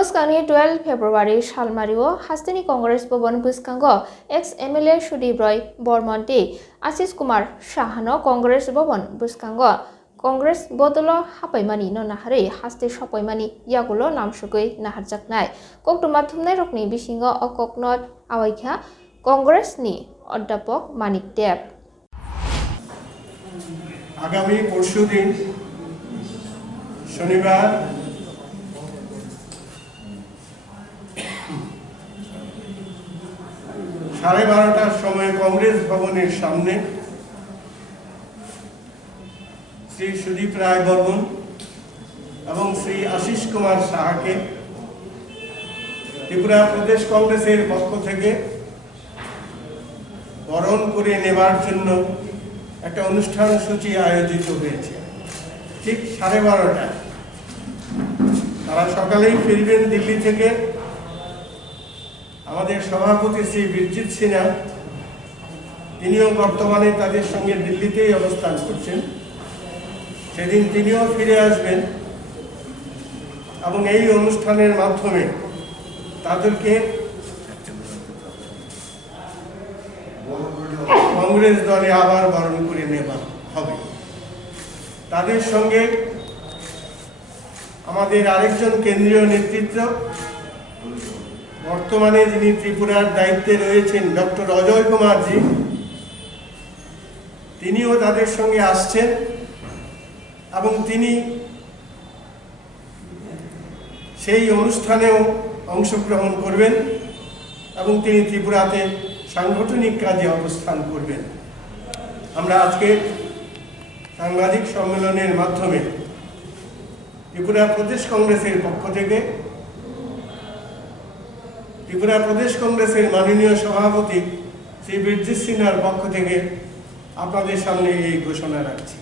Buskangni 12 February Shalmario Hasteni Congress Bhavan Buskango ex MLA Sudip Barman Ashis Kumar Saha Congress Bhavan Buskango Congress Bodol Hapaimani no Nahare Haste Shopaimani Yagulo Namshukui Naharjaknai Koktumatumne Rokni Bishingo Okoknot Awaikha Congress ni Odapok Manik Deb আগামী পরশুদিন শনিবার সাড়ে 12টার সময় কংগ্রেস ভবনের সামনে শ্রী সুদীপ বর্মন এবং শ্রী আশিস কুমার সাহাকে ত্রিপুরা প্রদেশ কংগ্রেসের পক্ষ থেকে বরণ করে নেবার জন্য একটা অনুষ্ঠান সূচি আয়োজিত হয়েছে। ঠিক 12:30টায় তারা সকালেই ফিরবেন দিল্লি থেকে। আমাদের সভাপতি শ্রী বিরজিৎ সিনহা তিনিও বর্তমানে তাদের সঙ্গে দিল্লিতেই অবস্থান করছেন। সেদিন তিনিও ফিরে আসবেন এবং এই অনুষ্ঠানের মাধ্যমে তাদেরকে কংগ্রেস দলে আবার বরণ করে নেওয়া হবে। তাদের সঙ্গে আমাদের আরেকজন কেন্দ্রীয় নেতৃত্ব বর্তমানে যিনি ত্রিপুরার দায়িত্বে রয়েছেন ডক্টর অজয় কুমারজি, তিনিও তাদের সঙ্গে আসছেন এবং তিনি সেই অনুষ্ঠানেও অংশগ্রহণ করবেন এবং তিনি ত্রিপুরাতে সাংগঠনিক কাজে অবস্থান করবেন। আমরা আজকে সাংবাদিক সম্মেলনের মাধ্যমে ত্রিপুরা প্রদেশ কংগ্রেসের পক্ষ থেকে ত্রিপুরা প্রদেশ কংগ্রেসের মাননীয় সভাপতি শ্রী বিরজিৎ সিনহার পক্ষ থেকে আপনাদের সামনে এই ঘোষণা রাখছি।